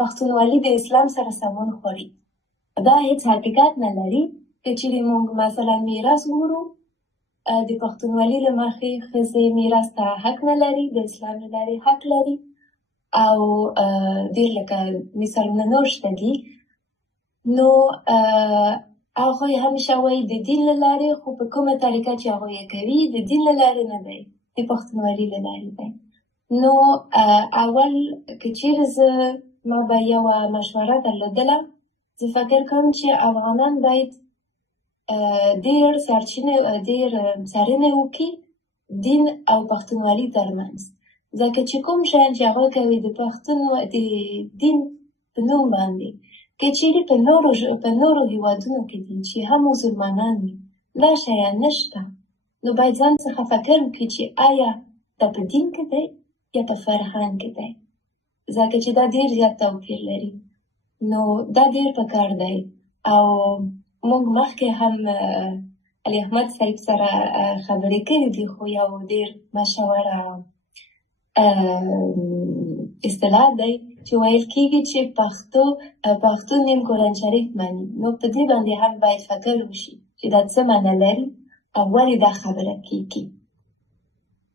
پښتونولي د اسلام سره سمون خوري. دا هیڅ حقیقت نه لري که چیرې موږ مثلا میراث ګورو، د پښتونولي له مخې ښځې میراث ته حق نه لري، د اسلام له لارې حق لري. او ډېر لکه مثالونه نور شته دي. نو هغوی همیشه وایي د دین له لارې، خو په کومه طریقه چې هغوی یې کوي د دین له لارې نه دی، د پښتونولي له لارې دی. نو اول که چیرې ما به یوه مشوره درلودله، زه فکر کوم چې افغانان باید ډېر څارنې وکړي دین او پښتونولي ترمنځ، ځکه چې کوم شیان چې هغوی کوي د دین په نوم باندې، که چیرې په نورو هېوادونو کې دي چې هم مسلمانان وي، دا شیان نشته. نو باید ځان څخه فکر وکړي چې آیا دا په دین کې دی یا په فرهنګ کې دی، ځکه چې دا ډېر زیات توپیر لري. نو دا ډېر پکار دی. او موږ مخکې هم علي احمد صاحب سره خبرې کړې دي، خو یو ډېر مشهوره اصطلاح دی چې ویل کېږي چې پښتون نیم قرآن شریف مني. نو په دې باندې هم باید فکر وشي چې دا څه معنی لري او ولې دا خبره کېږي.